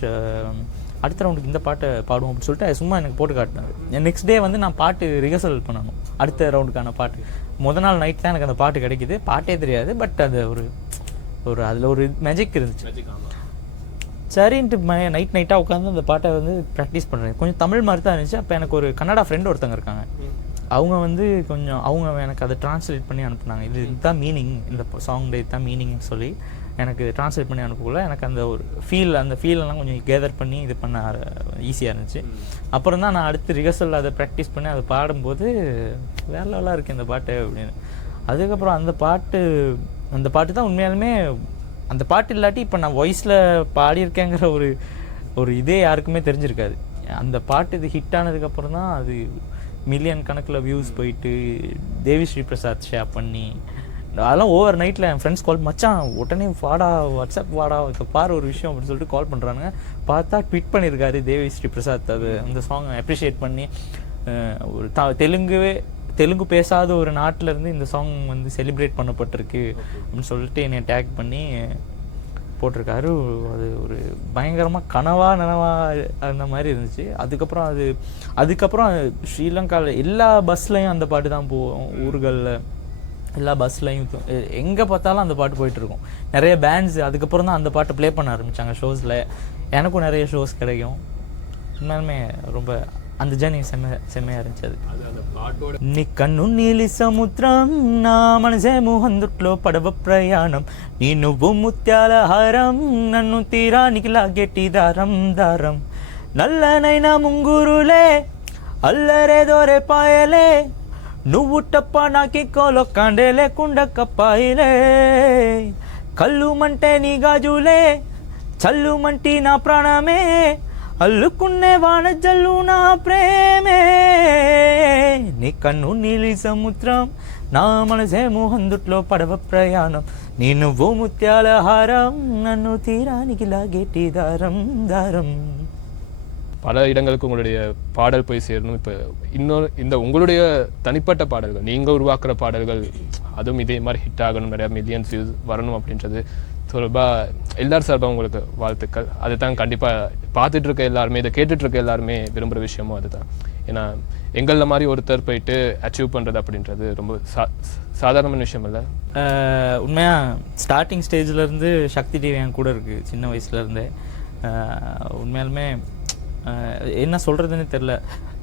அடுத்த ரவுண்டுக்கு இந்த பாட்டை பாடுவோம் அப்படின்னு சொல்லிட்டு சும்மா எனக்கு போட்டு காட்டினார். நெக்ஸ்ட் டே வந்து நான் பாட்டு ரிஹர்சல் பண்ணணும் அடுத்த ரவுண்டுக்கான பாட்டு. முதல் நாள் நைட் தான் எனக்கு அந்த பாட்டு கிடைக்கிது. பாட்டே தெரியாது, பட் அது ஒரு அதில் ஒரு மேஜிக் இருந்துச்சு. சரின்ட்டு நைட்டாக உட்காந்து அந்த பாட்டை வந்து ப்ராக்டிஸ் பண்ணுறேன். கொஞ்சம் தமிழ் மாதிரி தான் இருந்துச்சு. அப்போ எனக்கு ஒரு கன்னடா ஃப்ரெண்டு ஒருத்தங்க இருக்காங்க. அவங்க வந்து அவங்க எனக்கு அதை ட்ரான்ஸ்லேட் பண்ணி அனுப்புனாங்க. இதுதான் மீனிங், இந்த சாங்ல இதுதான் மீனிங்னு சொல்லி எனக்கு ட்ரான்ஸ்லேட் பண்ணி அனுப்பக்குள்ள எனக்கு அந்த ஒரு அந்த ஃபீலெல்லாம் கொஞ்சம் கேதர் பண்ணி இது பண்ண ஈஸியாக இருந்துச்சு. அப்புறம் தான் நான் அடுத்து ரிஹர்சல் அதை ப்ராக்டிஸ் பண்ணி அதை பாடும்போது வேற லெவலாக இருக்குது இந்த பாட்டு அப்படின்னு. அதுக்கப்புறம் அந்த பாட்டு தான் உண்மையாலுமே அந்த பாட்டு இல்லாட்டி இப்போ நான் வாய்ஸில் பாடியிருக்கேங்கிற ஒரு இதே யாருக்குமே தெரிஞ்சிருக்காது. அந்த பாட்டு இது ஹிட் ஆனதுக்கப்புறம் தான் அது மில்லியன் கணக்கில் வியூஸ் போயிட்டு தேவி ஸ்ரீ பிரசாத் ஷேர் பண்ணி அதெல்லாம் ஓவர் நைட்டில் என் ஃப்ரெண்ட்ஸ் கால் மச்சான் உடனே வாடா வாட்ஸ்அப் வாடா இப்போ பாரு ஒரு விஷயம் அப்படின்னு சொல்லிட்டு கால் பண்ணுறாங்க. பார்த்தா ட்வீட் பண்ணியிருக்காரு தேவி ஸ்ரீ பிரசாத். அது அந்த சாங்கை அப்ரிஷியேட் பண்ணி ஒரு தெலுங்கு பேசாத ஒரு நாட்டில் இருந்து இந்த சாங் வந்து செலிப்ரேட் பண்ணப்பட்டிருக்கு அப்படின்னு சொல்லிட்டு என்னை டேக் பண்ணி போட்டிருக்காரு. அது ஒரு பயங்கரமாக நனவா அந்த மாதிரி இருந்துச்சு. அதுக்கப்புறம் ஸ்ரீலங்காவில் எல்லா பஸ்லையும் அந்த பாட்டு தான் போவோம். ஊர்களில் எல்லா பஸ்லையும் எங்கே பார்த்தாலும் அந்த பாட்டு போயிட்டுருக்கும். நிறைய பேண்ட்ஸ் அதுக்கப்புறம் தான் அந்த பாட்டை ப்ளே பண்ண ஆரம்பித்தாங்க ஷோஸில். எனக்கும் நிறைய ஷோஸ் கிடைக்கும். உண்மையுமே ரொம்ப அந்த ஜர்னி செம்மையாக இருந்துச்சு. அது నీ కన్ను నీలి సముద్రం నా మనసేమో అందుట్లో పడవ ప్రయాణం నీ నువ్వు ముత్యాల హారం నన్ను తీరానికి లాగేటి దారం దారం నల్లనైనా ముంగురులే అల్లరే దోరే పాయలే నువ్వు టప్ప నాకి కోలో కాండే లేకుండా కప్పాయిలే కళ్ళుమంటే నీ గాజులే చల్లుమంటి నా ప్రాణమే అల్లుకున్నే వాన జల్లు నా ప్రేమే నీ కన్ను నీలి సముద్రం నా మనసేమో అందుట్లో పడవ ప్రయాణం నీ నువ్వు ముత్యాల హారం నన్ను తీరానికి లాగేటి దారం దారం. பல இடங்களுக்கு உங்களுடைய பாடல் போய் சேரணும். இப்போ இந்த உங்களுடைய தனிப்பட்ட பாடல்கள் நீங்கள் உருவாக்குற பாடல்கள் அதுவும் இதே மாதிரி ஹிட் ஆகணும், நிறையா மில்லியன்ஸ் வியூஸ் வரணும் அப்படின்றது தொடர்பாக எல்லார் சார்பாக உங்களுக்கு வாழ்த்துக்கள். அதுதான் கண்டிப்பாக பார்த்துட்டு இருக்க எல்லாருமே இதை கேட்டுட்டு இருக்க எல்லாருமே விரும்புகிற விஷயமும் அதுதான். ஏன்னா எங்களில் மாதிரி ஒருத்தர் போயிட்டு அச்சீவ் பண்ணுறது அப்படின்றது ரொம்ப சாதாரணமான விஷயம் இல்லை. உண்மையாக ஸ்டார்டிங் ஸ்டேஜ்லேருந்து சக்தி டிவி என் கூட இருக்குது சின்ன வயசுலேருந்தே. உண்மையாலுமே என்ன சொல்கிறதுன்னு தெரில.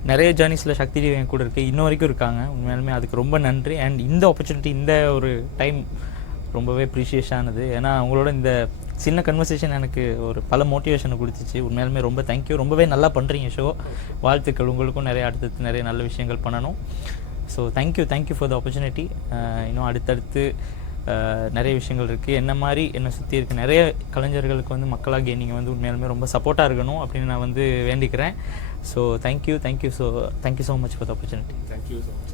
நிறைய ஜேர்னிஸில் சக்தி டிவி என் கூட இருக்குது, இன்ன வரைக்கும் இருக்காங்க. உண்மையாலுமே அதுக்கு ரொம்ப நன்றி. அண்ட் இந்த ஆப்பர்ச்சுனிட்டி இந்த ஒரு டைம் ரொம்பவே ப்ரீஷியஸானது. ஏன்னா உங்களோட இந்த சின்ன கன்வர்சேஷன் எனக்கு ஒரு பல மோட்டிவேஷனை கொடுத்துச்சு. உண்மையாலுமே ரொம்ப தேங்க்யூ. ரொம்பவே நல்லா பண்ணுறீங்க ஷோ. வாழ்த்துக்கள். உங்களுக்கும் அடுத்தடுத்து நிறைய நல்ல விஷயங்கள் பண்ணணும். So thank you for the opportunity. இன்னும் அடுத்தடுத்து நிறைய விஷயங்கள் இருக்குது. என்னை சுற்றி இருக்க நிறைய கலைஞர்களுக்கு வந்து மக்களாகிய நீங்கள் வந்து உண்மையாலுமே ரொம்ப சப்போர்ட்டாக இருக்கணும் அப்படின்னு நான் வந்து வேண்டிக்கிறேன். So thank you so much for the opportunity. Thank you so much.